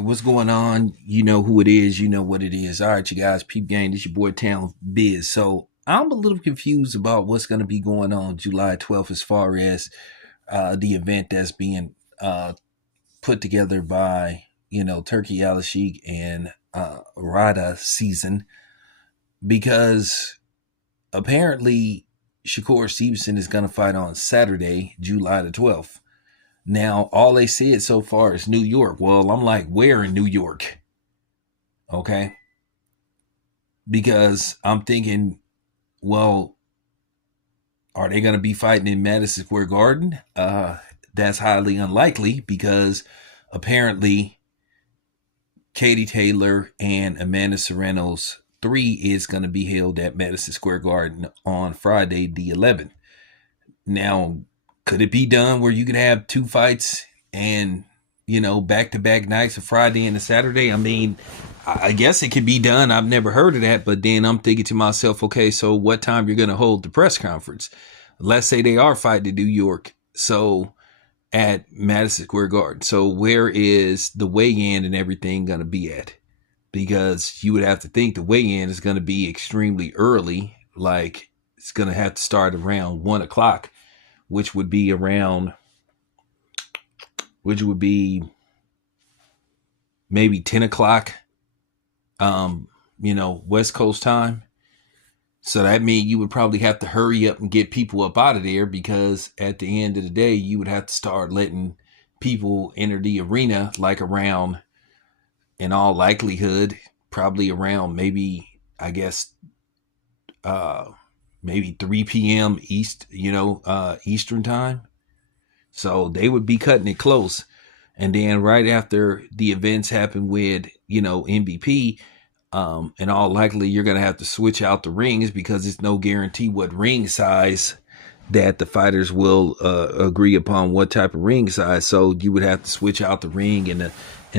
What's going on? You know who it is. You know what it is. All right, you guys, peep gang. This your boy Town Biz. So I'm a little confused about what's going to be going on July 12th as far as the event that's being put together by Turkey Al Sheikh and Rada Season, because apparently Shakur Stevenson is going to fight on Saturday, July the 12th. Now, all they said so far is New York. Well, I'm like, where in New York? Okay. Because I'm thinking, well, are they going to be fighting in Madison Square Garden? That's highly unlikely because apparently Katie Taylor and Amanda Serrano's 3 is going to be held at Madison Square Garden on Friday, the 11th. Now, could it be done where you could have 2 fights and, back to back nights, a Friday and a Saturday? I mean, I guess it could be done. I've never heard of that. But then I'm thinking to myself, okay, so what time you're going to hold the press conference? Let's say they are fighting in New York. So at Madison Square Garden. So where is the weigh-in and everything going to be at? Because you would have to think the weigh-in is going to be extremely early. Like it's going to have to start around 1 o'clock, which would be maybe 10 o'clock, West Coast time. So that means you would probably have to hurry up and get people up out of there, because at the end of the day, you would have to start letting people enter the arena like around, in all likelihood, probably around maybe 3 p.m. Eastern time. So they would be cutting it close. And then right after the events happen with, MVP, in all likely you're going to have to switch out the rings, because it's no guarantee what ring size that the fighters will agree upon, what type of ring size. So you would have to switch out the ring and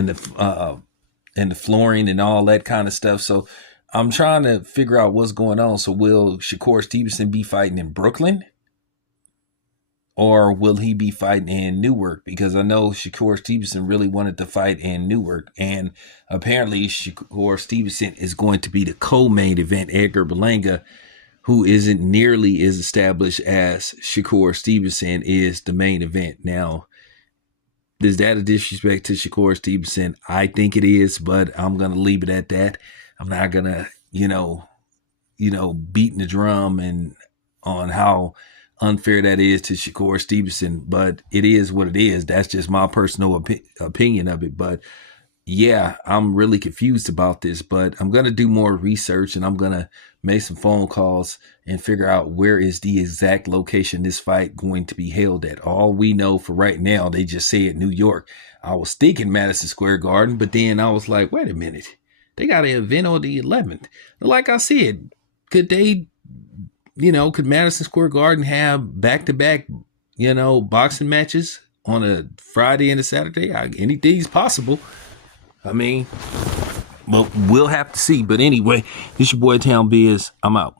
the flooring and all that kind of stuff. So I'm trying to figure out what's going on. So will Shakur Stevenson be fighting in Brooklyn? Or will he be fighting in Newark? Because I know Shakur Stevenson really wanted to fight in Newark. And apparently Shakur Stevenson is going to be the co-main event. Edgar Berlanga, who isn't nearly as established as Shakur Stevenson, is the main event. Now, is that a disrespect to Shakur Stevenson? I think it is, but I'm going to leave it at that. I'm not going to, beating the drum and on how unfair that is to Shakur Stevenson, but it is what it is. That's just my personal opinion of it. But yeah, I'm really confused about this, but I'm going to do more research and I'm going to make some phone calls and figure out where is the exact location this fight going to be held at. All we know for right now, they just say it New York. I was thinking Madison Square Garden, but then I was like, wait a minute. They got an event on the 11th. Like I said, could Madison Square Garden have back-to-back, boxing matches on a Friday and a Saturday? Anything's possible. I mean, well, we'll have to see. But anyway, this your boy Town Biz. I'm out.